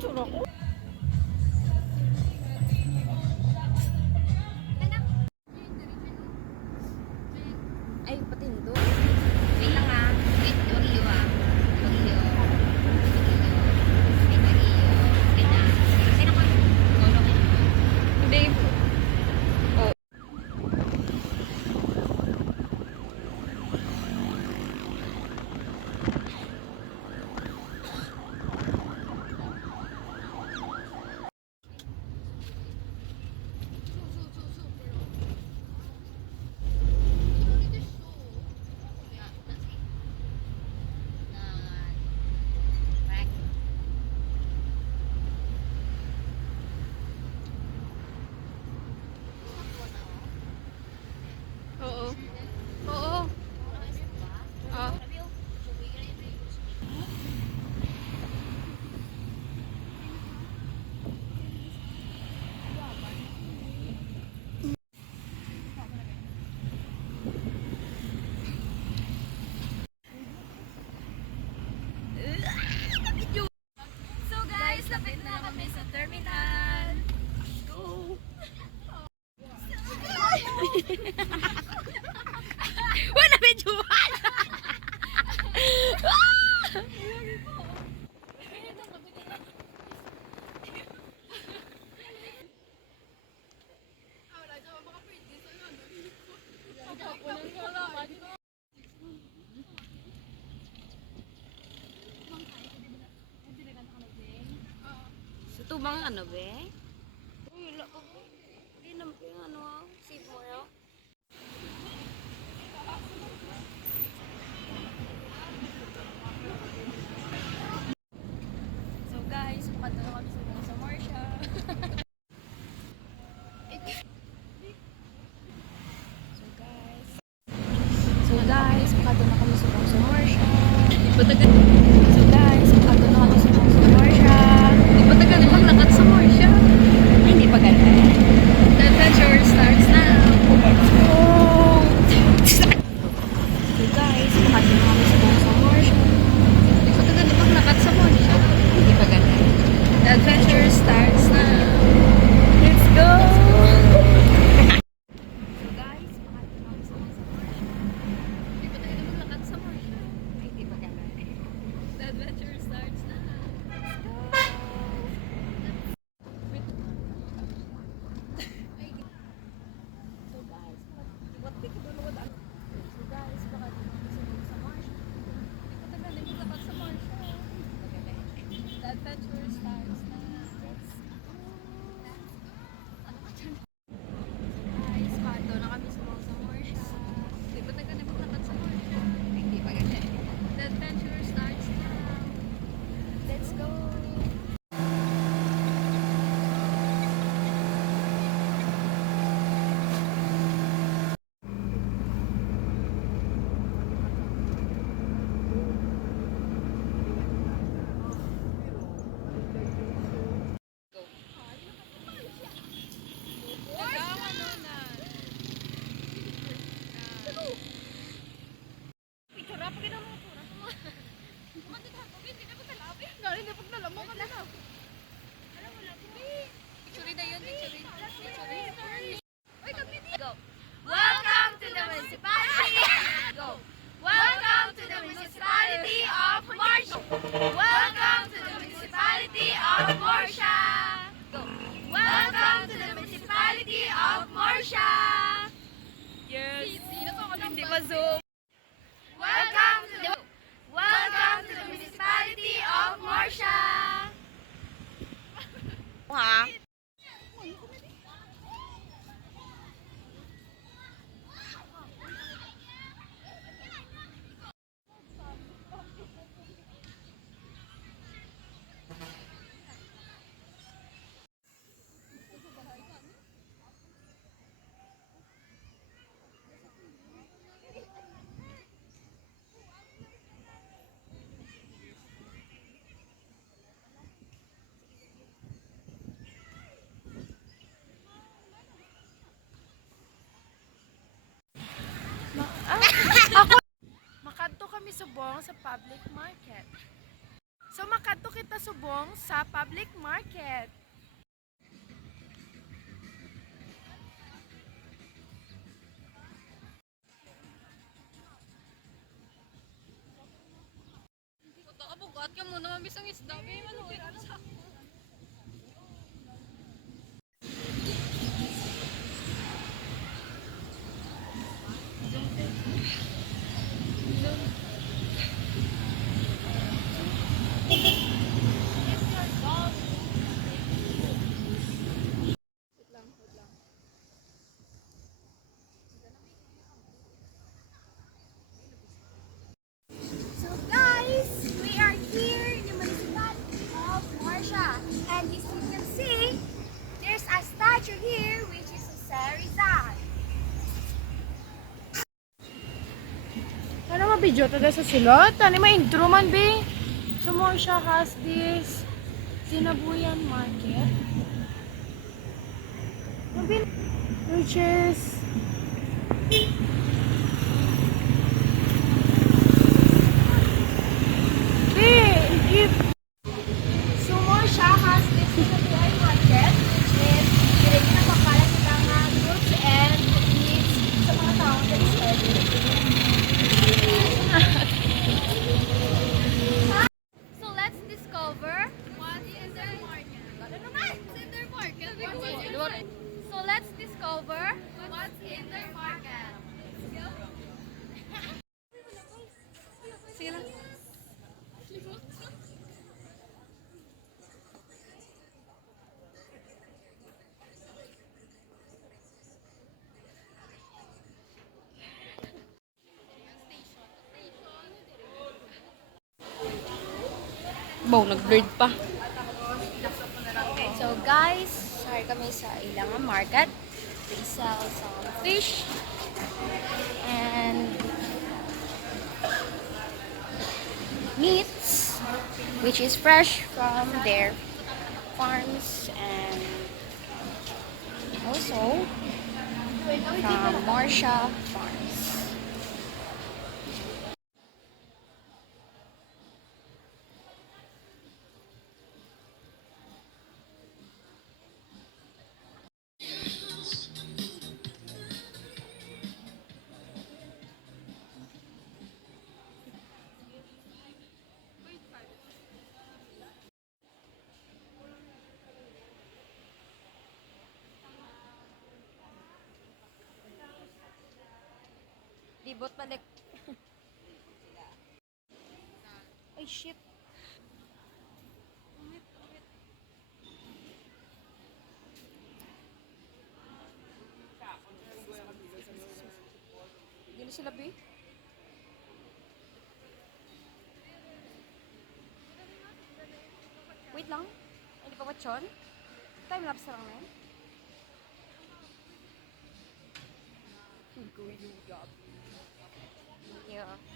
tsura ko. Ay, pati nito. Wait lang ah. Wait, wag iyo ah. Wag iyo. Wait, wag iyo. Wait na. Kasi naman. Tulong na. Hindi. Oh. Oo. Oo. Ah. So guys, lapit na kami sa terminal. Go! Wala medyo so to bang ano be? Uy, wala ko be. Hindi naman ko yung ano, save mo yun. So guys, makadala kami sa Marsha. So guys, makadala kami sa Marsha. So guys, makadala kami sa Marsha. Di ba tagal maglakad sa Marsha? Hindi pa ganun. The adventure starts now. Let's go! So guys, makadala kami sa Marsha. Di ba tagal maglakad sa Marsha? Hindi pa ganun. The adventure starts now. Let's go! So guys, makadala kami sa Marsha. Di ba tagal maglakad sa Marsha? Hindi pa ganun. The adventure starts now. Let's go! So guys, what we can do na wala. So guys, baka dito sa Marsha. Di pa tagal maglakad sa Marsha. The adventure starts now. Let's go! Ano ka dyan? Guys, pato na kami sa Marsha. Di ba tagal maglakad sa Marsha? Hindi pa ganun. The adventure starts now. Let's go! Welcome to the municipality. Go. Welcome to the municipality of Marsha. Welcome to the municipality of Marsha. Go. Welcome to the municipality of Marsha. Yes. Hindi pa zoom. Welcome to the municipality of Marsha. Ha? Makadto kami subong sa public market. So makadto kita subong sa public market. Puta ka, bugat ka muna, mabisang isda. May manuwi ka sa ako. Wait lang, wait lang. So guys, we are here in the municipality of Morsha. And as you can see, there's a statue here which is Jose Rizal. Ano mabidyo tada sa silot? Ano may intro man be? So Morsha has this Sinabuyan market. Which is if So Morsha has this Sinabuhay market which is direct na makalat ng mga goods and needs sa mga taong that So let's discover what is their market. Ano naman? What's in their market? So let's discover what's in their market. Sige lang. Bow, nag-blurred pa. So guys, sorry kami sa ilang market. They sell some fish and meats which is fresh from their farms and also from Morsha Farms. Libot balik. Ay shit. Hindi sila be. Wait lang. Hindi pa watchon. Time lapse lang na yun. Yeah.